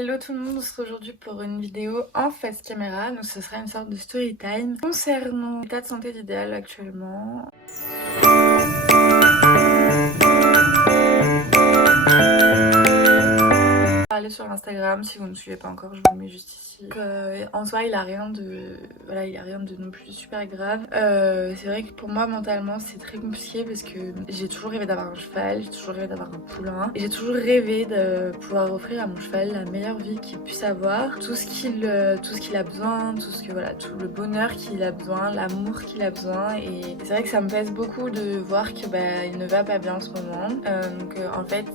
Hello tout le monde, on se retrouve aujourd'hui pour une vidéo en face caméra, donc ce sera une sorte de story time concernant l'état de santé d'Idéal actuellement. Allez sur Instagram si vous ne me suivez pas encore, je vous le mets juste ici. Donc, en soi il a rien de non plus super grave. C'est vrai que pour moi mentalement c'est très compliqué parce que j'ai toujours rêvé d'avoir un cheval, j'ai toujours rêvé d'avoir un poulain et j'ai toujours rêvé de pouvoir offrir à mon cheval la meilleure vie qu'il puisse avoir, tout ce qu'il a besoin, tout le bonheur qu'il a besoin, l'amour qu'il a besoin. Et c'est vrai que ça me pèse beaucoup de voir que il ne va pas bien en ce moment. En fait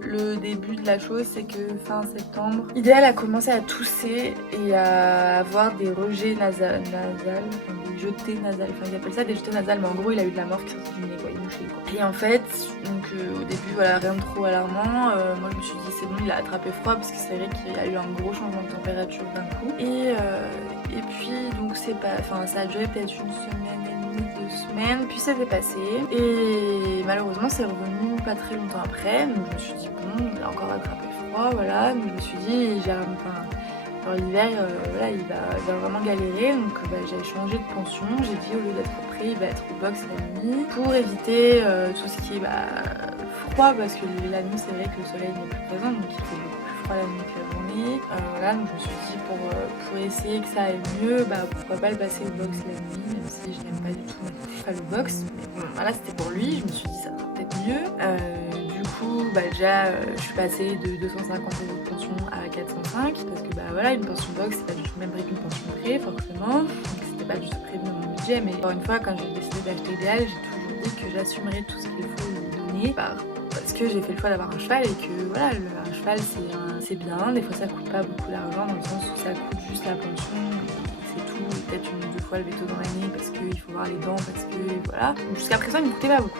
le début de la chose c'est que fin septembre, Idéal a commencé à tousser et à avoir des rejets nasales, des jetées nasales, enfin ils appellent ça des jetées nasales, mais en gros il a eu de la morve qui sortait du nez quoi, il mouchait quoi. Et en fait, au début voilà, rien de trop alarmant, moi je me suis dit c'est bon, il a attrapé froid parce que c'est vrai qu'il y a eu un gros changement de température d'un coup. Et puis donc c'est pas, enfin ça a duré peut-être une semaine et demie, 2 semaines, puis ça s'est passé et malheureusement c'est revenu pas très longtemps après, donc je me suis dit bon, il a encore attrapé froid, voilà, donc je me suis dit l'hiver voilà, il va vraiment galérer, donc j'ai changé de pension, j'ai dit au lieu d'être au pré il va être au box la nuit pour éviter tout ce qui est froid, parce que la nuit c'est vrai que le soleil n'est plus présent, donc il fait beaucoup plus froid la nuit que la journée. Voilà, donc je me suis dit pour essayer que ça aille mieux, pourquoi pas le passer au box la nuit, même si je n'aime pas du tout le box, mais bon voilà, c'était pour lui, je me suis dit ça sera peut-être mieux. Du coup déjà je suis passée de 250 € de pension à 405 parce que voilà, une pension box c'est pas du tout le même prix qu'une pension pré forcément, donc c'était pas du tout prévu dans mon budget. Mais encore une fois, quand j'ai décidé d'acheter Idéal, j'ai toujours dit que j'assumerais tout ce qu'il faut lui donner parce que j'ai fait le choix d'avoir un cheval et que voilà, un cheval c'est bien, des fois ça coûte pas beaucoup d'argent dans le sens où ça coûte juste la pension, c'est tout, peut-être une ou deux fois le veto dans l'année parce qu'il faut voir les dents, parce que voilà. Jusqu'à présent il me coûtait pas beaucoup,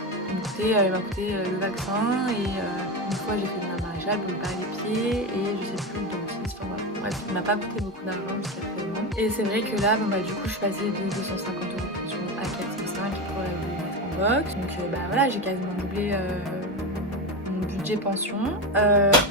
il m'a coûté le vaccin et une fois j'ai fait de la maréchal pour lui parer les pieds et je sais plus le dentiste, enfin bref, il m'a pas coûté beaucoup d'argent jusqu'à présent. Et c'est vrai que là du coup je suis passée de 250 € de pension à 405 pour le mettre en box, donc voilà, j'ai quasiment doublé budget pension.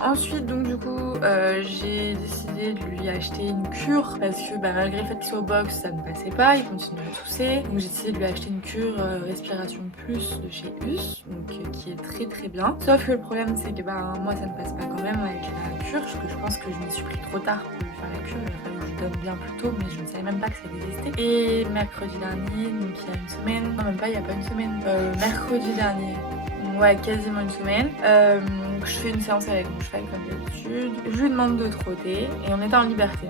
Ensuite donc du coup j'ai décidé de lui acheter une cure parce que malgré le fait qu'il soit au box ça ne passait pas, il continue à tousser, donc j'ai décidé de lui acheter une cure respiration plus de chez US, donc qui est très très bien. Sauf que le problème c'est que moi ça ne passe pas quand même avec la cure, parce que je pense que je m'y suis pris trop tard pour lui faire la cure, il a fallu que je lui donne bien plus tôt, mais je ne savais même pas que ça existait. Et mercredi dernier, donc il y a une semaine, non même pas, il y a pas une semaine, mercredi dernier, ouais, quasiment une semaine. Je fais une séance avec mon cheval comme d'habitude. Je lui demande de trotter et on était en liberté.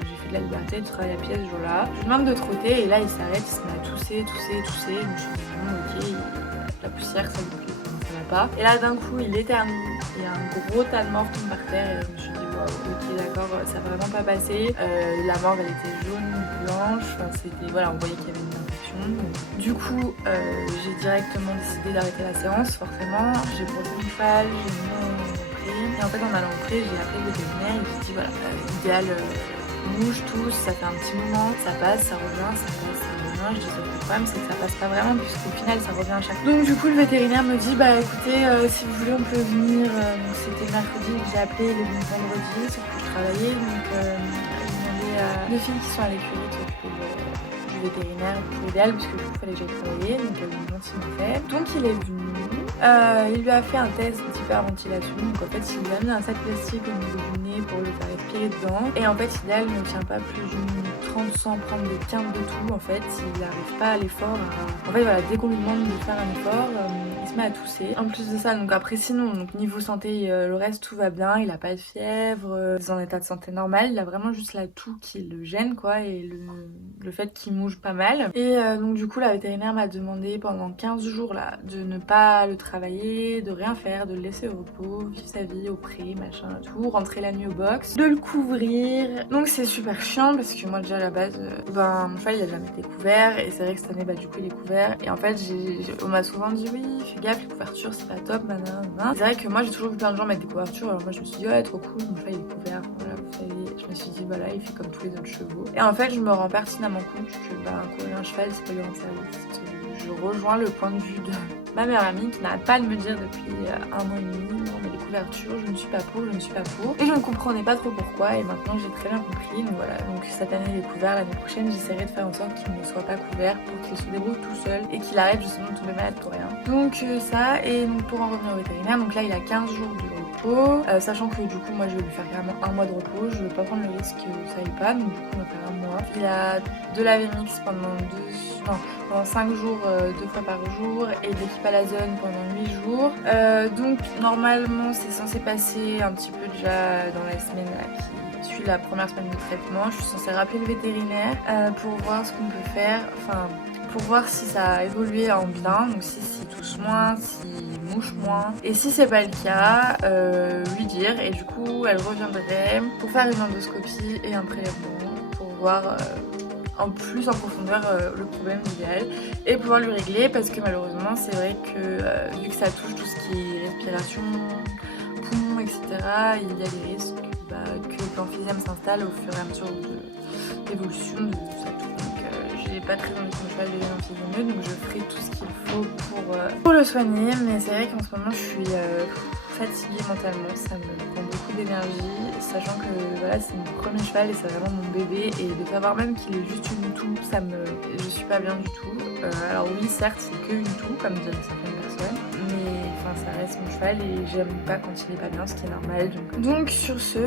J'ai fait de la liberté, de travail à pied ce jour-là. Je lui demande de trotter et là il s'arrête, il se met à tousser. Donc je me suis dit bon, ok, la poussière ça lui plaît, ça va pas. Et là d'un coup il éternue, il y a un gros tas de morve qui tombe par terre et là, je me suis dit wow, ok d'accord, ça va vraiment pas passer. La morve elle était jaune, blanche, enfin c'était, voilà, on voyait qu'il y avait une infection. Du coup j'ai directement décidé d'arrêter la séance, forcément. J'ai brossé mon cheval, j'ai mis mon pré, et en fait en allant au pré j'ai appelé le vétérinaire et j'ai dit voilà, Idéal mouche, tousse, ça fait un petit moment, ça passe, ça revient, ça passe, ça revient. Je dis sauf que le problème c'est que ça passe pas vraiment puisqu'au final ça revient à chaque fois. Donc du coup le vétérinaire me dit écoutez si vous voulez on peut venir, donc c'était mercredi que j'ai appelé, le vendredi sauf que je travaillais, donc il demandait à deux filles qui sont à l'écurie de s'occuper du vétérinaire pour Idéal parce que du coup il fallait que j'aille travailler, donc elles m'ont gentiment fait. Donc il est venu, il lui a fait un test d'hyperventilation, donc en fait il lui a mis un sac plastique au niveau du nez pour le faire respirer dedans, et en fait Idéal ne tient pas plus d'une minute 30 sans prendre des quintes de tout. En fait il n'arrive pas à l'effort, en fait voilà, dès qu'on lui demande de faire un effort il se met à tousser. En plus de ça, donc après sinon, donc niveau santé le reste tout va bien, il a pas de fièvre, il est en état de santé normal, il a vraiment juste la toux qui le gêne quoi, et le fait qu'il mouche pas mal. Et donc du coup la vétérinaire m'a demandé pendant 15 jours là de ne pas le travailler, de rien faire, de le laisser au repos, vivre sa vie au pré, machin tout, rentrer la nuit au box, de le couvrir. Donc c'est super chiant parce que moi déjà à la base mon cheval il a jamais été couvert, et c'est vrai que cette année du coup il est couvert, et en fait on m'a souvent dit oui fais gaffe, les couvertures c'est pas top, nanana. C'est vrai que moi j'ai toujours vu plein de gens mettre des couvertures, alors moi je me suis dit ouais trop cool, mon cheval il est couvert, voilà vous savez, je me suis dit voilà il fait comme tous les autres chevaux. Et en fait je me rends pertinemment compte que courir un cheval c'est pas lui rendre service. Je rejoins le point de vue de ma meilleure amie qui n'arrête pas de me dire depuis un an et demi non mais les couvertures, je ne suis pas pour, je ne suis pas pour. Et je ne comprenais pas trop pourquoi et maintenant j'ai très bien compris. Donc voilà, donc cette année il est couvert, l'année prochaine j'essaierai de faire en sorte qu'il ne soit pas couvert pour qu'il se débrouille tout seul et qu'il arrête justement de tomber malade pour rien. Donc ça, et donc pour en revenir au vétérinaire, donc là il a 15 jours de repos, sachant que du coup moi je vais lui faire carrément un mois de repos, je veux pas prendre le risque que ça aille pas, donc du coup on va faire un mois. Il a de la VMX pendant 5 jours, 2 fois par jour, et de l'équipalazone pendant 8 jours. Donc normalement c'est censé passer un petit peu déjà dans la semaine là, qui suit la première semaine de traitement. Je suis censée rappeler le vétérinaire pour voir ce qu'on peut faire, enfin pour voir si ça a évolué en bien, donc s'il tousse moins, s'il mouche moins. Et si c'est pas le cas, lui dire, et du coup elle reviendrait pour faire une endoscopie et un prélèvement pour voir en plus en profondeur le problème idéal et pouvoir lui régler, parce que malheureusement c'est vrai que vu que ça touche tout ce qui est respiration, poumons, etc., il y a des risques que l'emphysème s'installe au fur et à mesure de l'évolution de sa toux. J'ai pas très envie que mon cheval devienne emphysémeux, donc je ferai tout ce qu'il faut pour le soigner, mais c'est vrai qu'en ce moment je suis fatiguée mentalement, ça me prend beaucoup d'énergie, sachant que voilà, c'est mon premier cheval et c'est vraiment mon bébé, et de savoir même qu'il est juste une toux, je suis pas bien du tout. Alors oui, certes c'est que une toux comme diraient certaines personnes, mais enfin ça reste mon cheval et j'aime pas quand il est pas bien, ce qui est normal. Donc sur ce,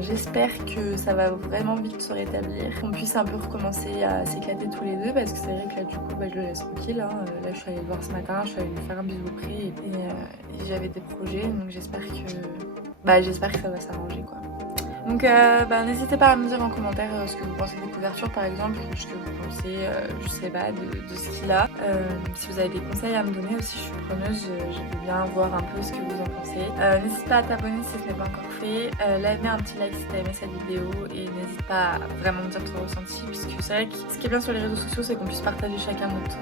j'espère que ça va vraiment vite se rétablir, qu'on puisse un peu recommencer à s'éclater tous les deux, parce que c'est vrai que là du coup je le laisse tranquille, hein. Là je suis allée le voir ce matin, je suis allée lui faire un bisou près et j'avais des projets, donc j'espère que ça va s'arranger quoi. Donc n'hésitez pas à me dire en commentaire ce que vous pensez des couvertures par exemple, ce que vous pensez, je sais pas, de ce qu'il a. Si vous avez des conseils à me donner aussi, je suis preneuse, je veux bien voir un peu ce que vous en pensez. N'hésite pas à t'abonner si ce n'est pas encore fait, lâche un petit like si t'as aimé cette vidéo, et n'hésite pas à vraiment me dire ton ressenti, puisque c'est vrai que ce qui est bien sur les réseaux sociaux, c'est qu'on puisse partager chacun notre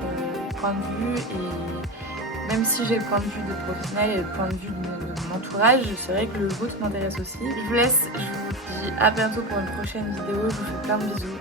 point de vue, et même si j'ai le point de vue de professionnel et le point de vue de mon entourage, c'est vrai que le vôtre m'intéresse aussi. Je vous laisse, je vous dis à bientôt pour une prochaine vidéo, je vous fais plein de bisous.